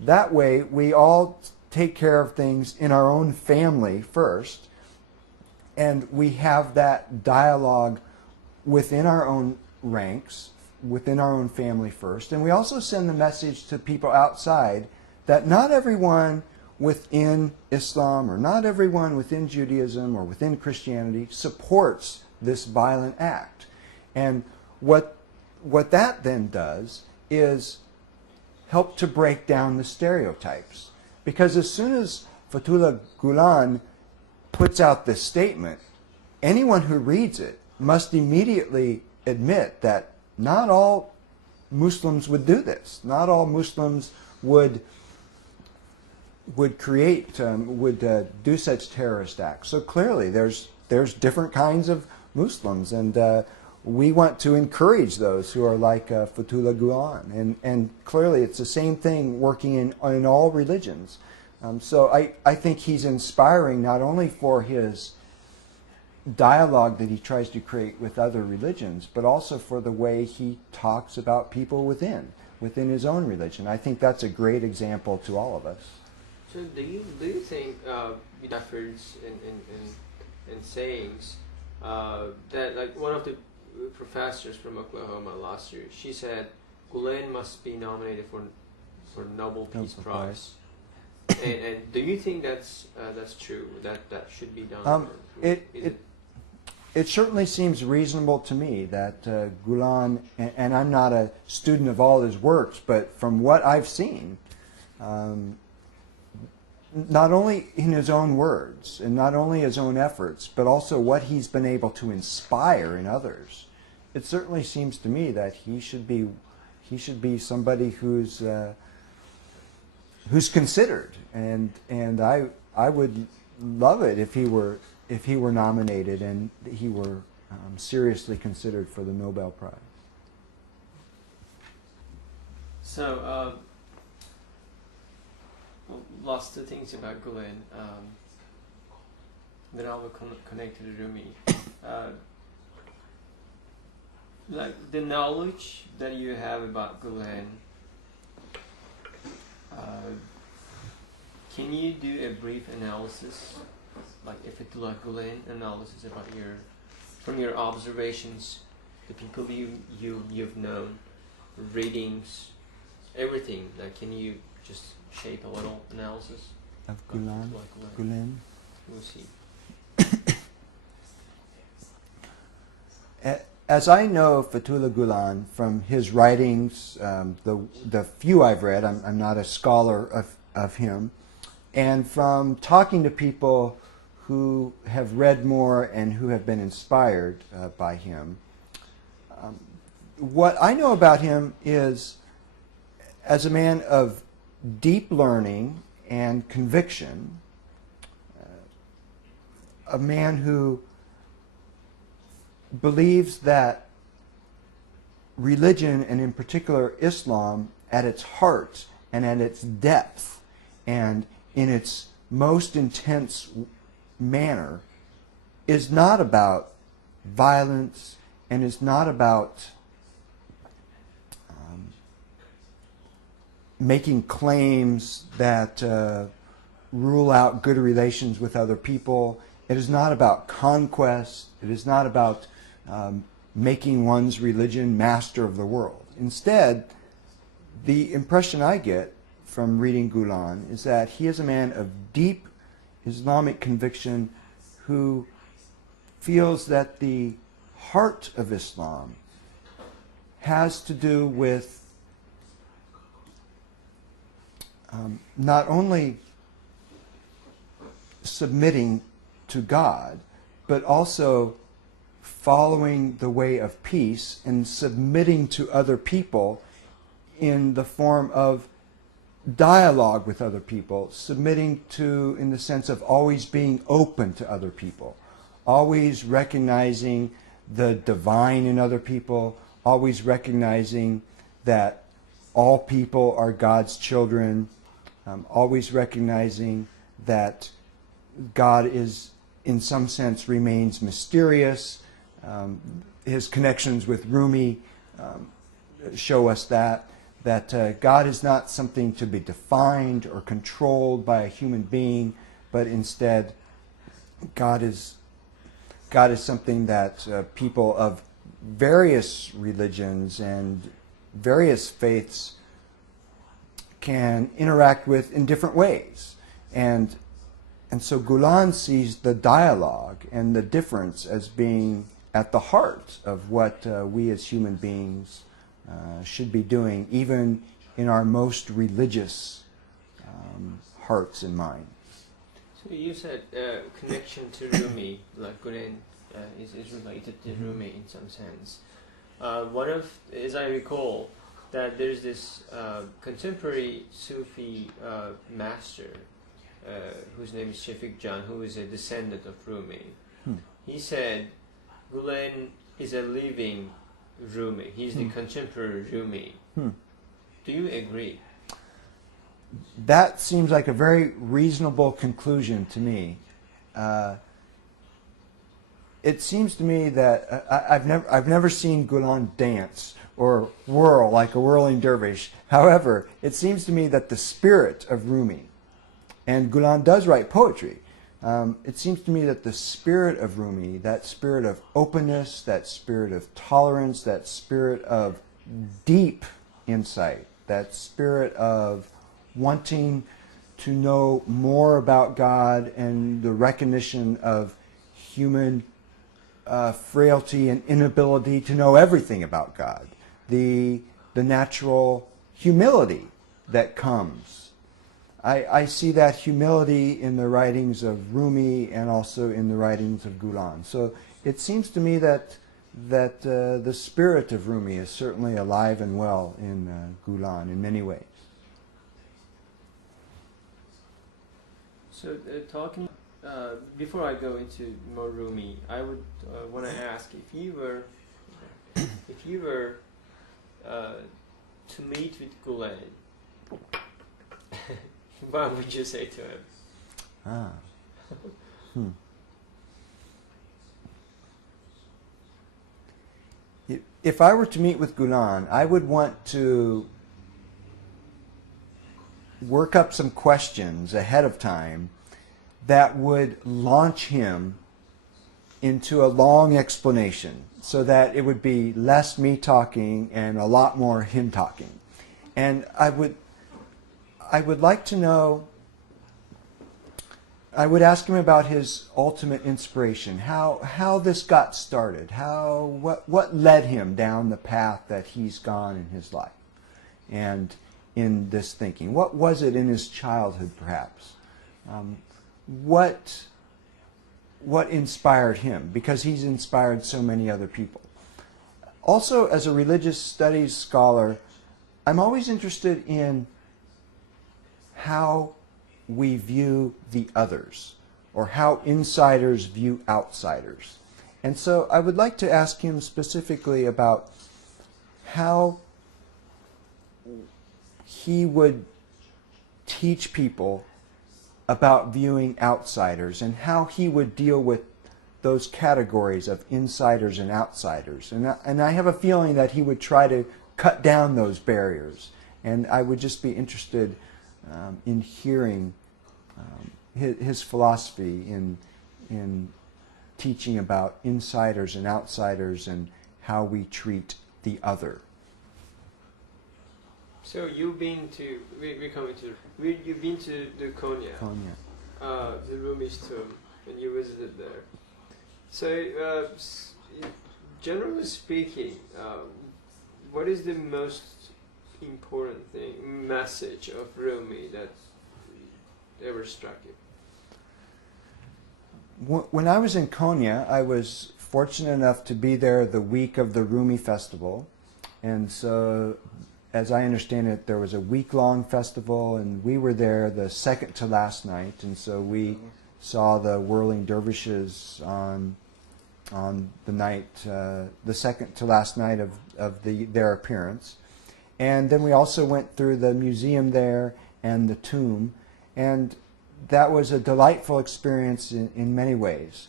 that way we all take care of things in our own family first, and we have that dialogue within our own ranks, within our own family first, and we also send the message to people outside that not everyone within Islam or not everyone within Judaism or within Christianity supports this violent act. And what that then does is help to break down the stereotypes. Because as soon as Fethullah Gulen puts out this statement, anyone who reads it must immediately admit that not all Muslims would do this. Not all Muslims would do such terrorist acts. So clearly there's different kinds of Muslims, and we want to encourage those who are like Fethullah Gulen. And clearly it's the same thing working in all religions. So I think he's inspiring not only for his dialogue that he tries to create with other religions, but also for the way he talks about people within his own religion. I think that's a great example to all of us. So do you think with efforts and sayings that, like, one of the professors from Oklahoma last year, she said Gulen must be nominated for Nobel Peace Prize. And do you think that's true, that should be done? It certainly seems reasonable to me that Gulen, and I'm not a student of all his works, but from what I've seen, not only in his own words and not only his own efforts, but also what he's been able to inspire in others, it certainly seems to me that he should be somebody who's considered, and I would love it if he were nominated and he were seriously considered for the Nobel Prize. So, last two things about Gulen that I will connect to the Rumi. Like the knowledge that you have about Gulen, can you do a brief analysis, like a Fethullah Gulen analysis about from your observations, the people you've known, readings, everything? Like, can you just shape a little analysis of Gulen? We'll see. As I know Fethullah Gulen from his writings, the few I've read, I'm not a scholar of him, and from talking to people who have read more and who have been inspired by him, what I know about him is as a man of deep learning and conviction, a man who believes that religion, and in particular Islam, at its heart and at its depth and in its most intense manner, is not about violence and is not about making claims that rule out good relations with other people. It is not about conquest. It is not about making one's religion master of the world. Instead, the impression I get from reading Gulen is that he is a man of deep Islamic conviction who feels that the heart of Islam has to do with not only submitting to God, but also following the way of peace and submitting to other people in the form of dialogue with other people, submitting to in the sense of always being open to other people, always recognizing the divine in other people, always recognizing that all people are God's children, always recognizing that God is, in some sense, remains mysterious. His connections with Rumi show us that that God is not something to be defined or controlled by a human being, but instead God is something that people of various religions and various faiths can interact with in different ways. And so Gulen sees the dialogue and the difference as being at the heart of what we as human beings should be doing, even in our most religious hearts and minds. So you said connection to Rumi, like Gulen is related to Rumi in some sense. As I recall, that there's this contemporary Sufi master whose name is Shafik Jan, who is a descendant of Rumi. He said Gulen is a living Rumi. He's the contemporary Rumi. Do you agree? That seems like a very reasonable conclusion to me. It seems to me that I've never seen Gulen dance or whirl like a whirling dervish. However, it seems to me that the spirit of Rumi, and Gulen does write poetry, it seems to me that the spirit of Rumi, that spirit of openness, that spirit of tolerance, that spirit of deep insight, that spirit of wanting to know more about God and the recognition of human frailty and inability to know everything about God, the natural humility that comes. I see that humility in the writings of Rumi and also in the writings of Gulen. So it seems to me that the spirit of Rumi is certainly alive and well in Gulen in many ways. So talking before I go into more Rumi, I would want to ask if you were to meet with Gulen, what would you say to him? If I were to meet with Gulen, I would want to work up some questions ahead of time that would launch him into a long explanation so that it would be less me talking and a lot more him talking. And I would like to know, I would ask him about his ultimate inspiration, how this got started, what led him down the path that he's gone in his life and in this thinking. What was it in his childhood, perhaps? What inspired him? Because he's inspired so many other people. Also, as a religious studies scholar, I'm always interested in how we view the others, or how insiders view outsiders. And so I would like to ask him specifically about how he would teach people about viewing outsiders and how he would deal with those categories of insiders and outsiders. And I have a feeling that he would try to cut down those barriers. And I would just be interested in hearing his philosophy in teaching about insiders and outsiders and how we treat the other. So you've been to you've been to the Konya, the Rumi's tomb, and you visited there. So generally speaking, what is the most important message of Rumi that ever struck you? When I was in Konya, I was fortunate enough to be there the week of the Rumi festival, and so as I understand it, there was a week-long festival, and we were there the second to last night, and so we saw the whirling dervishes on the night, the second to last night of their appearance. And then we also went through the museum there and the tomb, and that was a delightful experience in many ways.